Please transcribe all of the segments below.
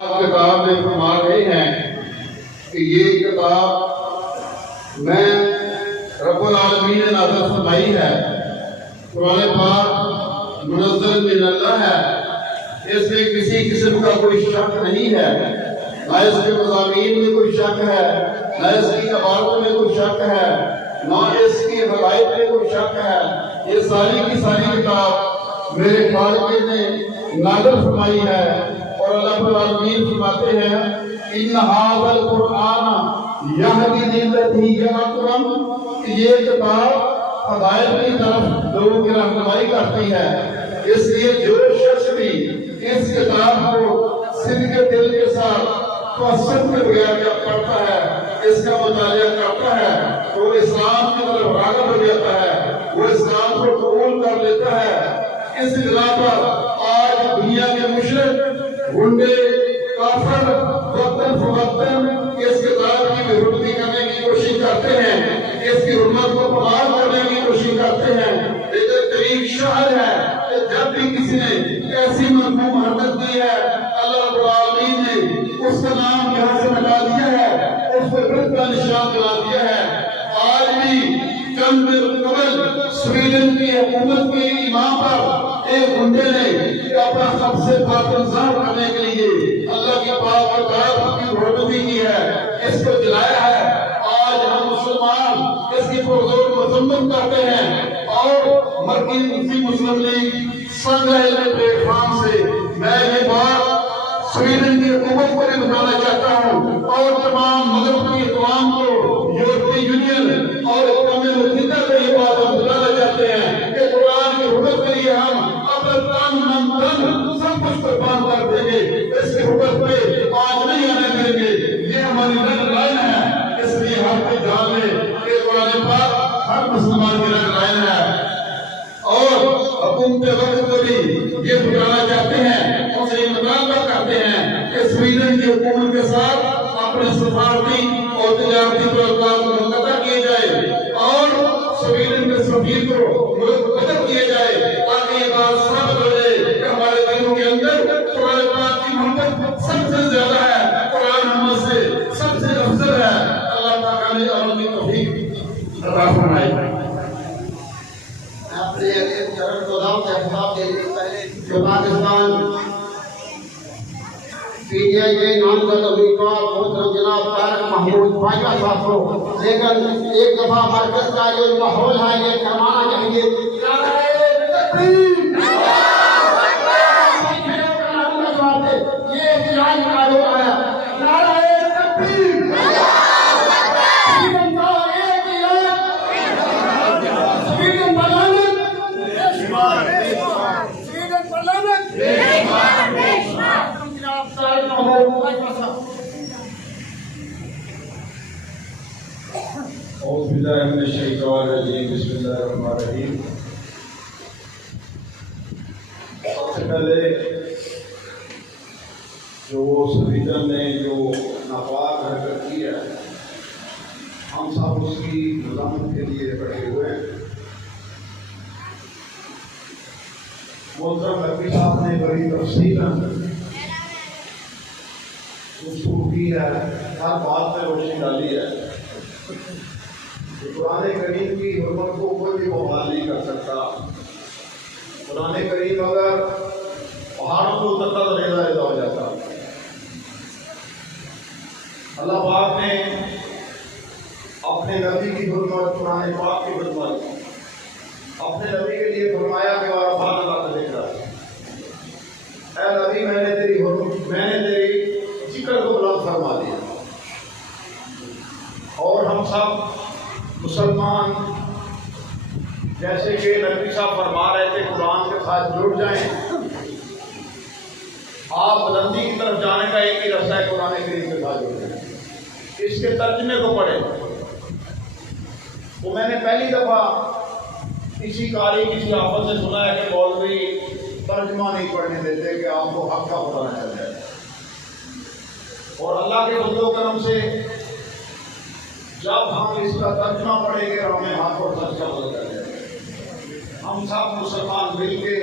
کتاب میں فرما رہے ہیں کہ یہ کتاب میں رب العالمین نے نازل فرمائی ہے، قرآن پاک منزل من اللہ ہے، اس میں کسی قسم کا کوئی شک نہیں ہے، نہ اس کے مضامین میں کوئی شک ہے، نہ اس کی عبارتوں میں کوئی شک ہے، نہ اس کی روایت میں کوئی شک ہے۔ یہ ساری کی ساری کتاب میرے خالق نے نازل فرمائی ہے، اور اللہ رب العالمین فرماتے ہیں ان ھذا القرآن یہدی للتی ہی اقوم، کہ یہ کتاب ہدایت کی طرف لوگوں کی رہنمائی کرتی ہے۔ اس لیے جو شخص بھی اس کتاب کو صدق دل کے ساتھ توسط کے بغیر جب پڑھتا ہے، اس کا مطالعہ کرتا ہے، تو اسلام کی طرف راغب ہو جاتا ہے، وہ اسلام کو قبول کر لیتا ہے۔ اس بنا پر آج دنیا کے مشرک، گنڈے، کافر وقتاً فوقتاً اس کتاب کی بے حرمتی کرنے کی کوشش کرتے ہیں، اس کی حرمت کو پامال کرنے کی کوشش کرتے ہیں، لیکن طریق شاعر ہے کہ جب بھی کسی نے ایسی مفہوم حرکت کی ہے، اللہ رب العالمین نے اس کا نام یہاں سے مٹا دیا ہے، اس کو برد کا نشان دلا دیا ہے۔ آج بھی چند قبل سویڈن کی حکومت کے امام پر ایک گنڈے نے اپنا سب سے باطل ظاہر کرنے کے لیے اللہ کی پاک کتاب کی حرمتی کی ہے، اس کو جلایا ہے۔ آج ہم مسلمان اس کی پرزور مذمت کرتے ہیں، اور مرکزی مسلم لیگ سنگرہ پلیٹ فارم سے میں یہ بات سویڈن کی حکومت کو بھی بتانا چاہتا ہوں، اور تمام مذہب کی اقوام کو، یورپی یونین اور اقوام متحدہ کو یہ بات ہم بتانا چاہتے ہیں کہ قرآن کی حکومت کے لیے ہم اپنا تن من دھن سب کچھ قربان کر دیں گے، اس کی حکومت پہ آج نہیں آنے دیں گے۔ یہ ہماری ریڈ لائن ہے، اس لیے ہر کوئی جان لے کہ قرآن پاک ہر مسلمان کی ریڈ لائن ہے۔ اور حکومت وقت کو بھی یہ بتانا چاہتے ہیں، ان سے یہ مطالبہ کرتے ہیں کہ سویڈن کی حکومت کے ساتھ اپنے سفارتی اور تجارتی تعلقات منقطع کیے جائے، اور سویڈن کے سفیر کو ملک بدر کیا جائے، تاکہ یہ بات ثابت ہو جائے کہ ہمارے دلوں کے اندر قرآن پاک کی محبت سب سے زیادہ ہے، قرآن ہم سے سب سے افضل ہے۔ اللہ تعالیٰ نے عمل کی توفیق عطا فرمائے۔ جو پاکستان پی ٹی آئی کے نامزد امیدوار محترم جناب طارق محمود خواجہ صاحب کو، لیکن ایک دفعہ مرکز کا جو ماحول ہے یہ فرمانا چاہیے، یہ احتجاج کا دور ہے، نعرہ تکبیر، اعوذ باللہ من الشیطان الرجیم، بسم اللہ الرحمن الرحیم۔ سب سے پہلے جو سویڈن نے جو ناپاک حرکت کی ہے، ہم سب اس کی مذمت کے لیے اکٹھے ہوئے ہیں۔ محترم نقوی صاحب نے بڑی تفصیل گفتگو کی ہے، ہر بات پہ روشنی ڈالی ہے۔ قرآن کریم کی حرمت کو کوئی بھی بحال نہیں کر سکتا۔ قرآن کریم اگر پہاڑوں کو اترتا تو ریزہ ریزہ ہو جاتا۔ اللہ پاک نے اپنے نبی کی حرمت، قرآن پاک کی حرمت اپنے نبی کے لیے فرمایا کہ عرفات اللہ کا ذکر ہے۔ اے نبی، میں نے تیری حرمت، میں نے تیری ذکر کو بلند فرما دیا، اور ہم سب مسلمان جیسے کہ نبی صاحب فرما رہے تھے قرآن کے ساتھ جڑ جائیں۔ آپ بلندی کی طرف جانے کا ایک ہی راستہ ہے، قرآن کریم کے ساتھ جڑ جائیں، اس کے ترجمے کو پڑھیں۔ تو میں نے پہلی دفعہ کسی قاری کسی آفت سے سنا ہے کہ مولوی ترجمہ نہیں پڑھنے دیتے کہ آپ کو حق کا پتہ نہ چل جائے، اور اللہ کے فضل و کرم سے جب ہم اس کا ترجمہ پڑھیں گے اور ہمیں ہاتھ اور سچ کا پتہ چل جائے گا۔ ہم سب مسلمان مل کے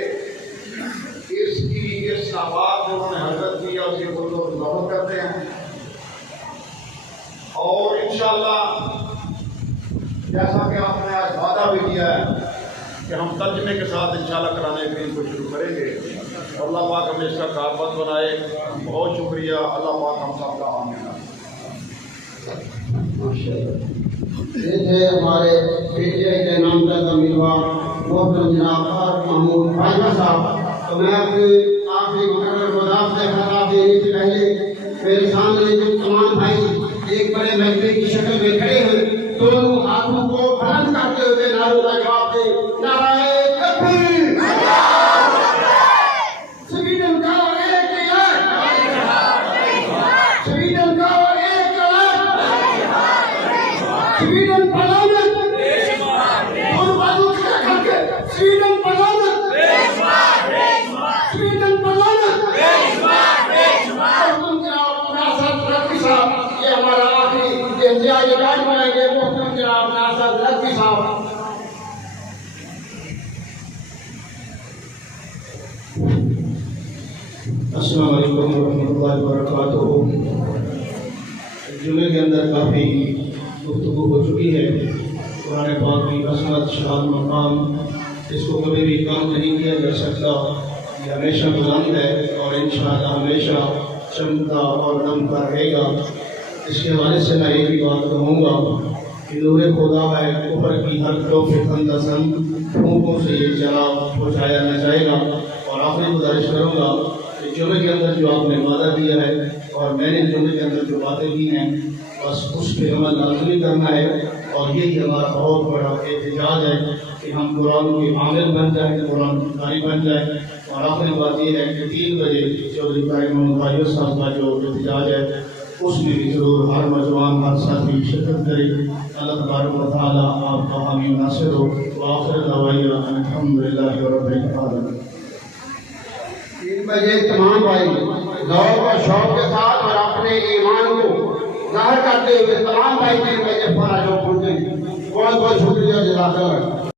اس ناپاک جو انہوں نے حرکت کی ہے اس کے سبق کرتے ہیں اور انشاءاللہ جیسا کہ آپ نے آج وعدہ بھی کیا ہے کہ ہم ترجمے کے ساتھ انشاءاللہ کرانے کے لیے کو شروع کریں گے. اللہ پاک ہمیں اس کا کاربند بنائے. بہت شکریہ. اللہ پاک ہم سب کا آمین. یہ تھے ہمارے PTI کے نامزد امیدوار محترم جناب طارق محمود بھائیوا صاحب. تو میں اپنی آخری مقرر خطاب سے خطاب دینے سے پہلے میرے سامنے جو تمام بھائی ایک بڑے مجمع کی شکل میں کھڑے ہیں دونوں ہاتھوں کو بلند کرتے ہوئے نعروں کا جواب دیں. نعرہ تکبیر. سویڈن کا ایک سویڈن کا ایک سویڈن پلانت اور بازو کھڑا کر کے سویڈن پلانت سویڈن پلانت. اور تم جناب ناصر لکھوی صاحب یہ ہمارا آخری احتجاجی کارڈ بنائیں گے. محترم جناب ناصر لکھوی صاحب. السلام علیکم ورحمۃ اللہ وبرکاتہ. جمعے کے اندر کافی گفتگو ہو چکی ہے. قرآن پاک کی عظمت شان مقام اس کو کبھی بھی کام نہیں کیا جا سکتا. یہ ہمیشہ بلند ہے اور انشاءاللہ ہمیشہ چمکتا اور دمتا رہے گا. اس کے حوالے سے میں ایک ہی بات کہوں گا کہ نور خدا ہے کفر کی ہر طرف اندازن پھونکوں سے یہ جلا پہنچایا نہ جائے گا. اور آخری گزارش کروں گا کہ جمعے کے اندر جو آپ نے وعدہ دیا ہے اور میں نے جمعے کے اندر جو باتیں کی ہیں بس اس پہ عمل لازمی کرنا ہے. اور یہی ہمارا بہت بڑا احتجاج ہے کہ ہم قرآن کے عامل بن جائیں, قرآن کی قاری بن جائیں. اور آخری بات یہ ہے کہ 3 بجے چودھری طارق محمود بھائیوا صاحب کا جو احتجاج ہے اس میں بھی ضرور ہر نوجوان ہر ساتھی شرکت کرے. اللہ تبارک و تعالیٰ آپ کا حامی و ناصر ہو. وآخر دعوانا ان الحمدللہ رب العالمین. 3 بجے تمام بھائی ذوق اور شوق کے ساتھ اور اپنے ایمان کو ظاہر کرتے ہوئے تمام بھائی 3 بجے فوراً پہنچیں. بہت بہت شکریہ. جزاک اللہ.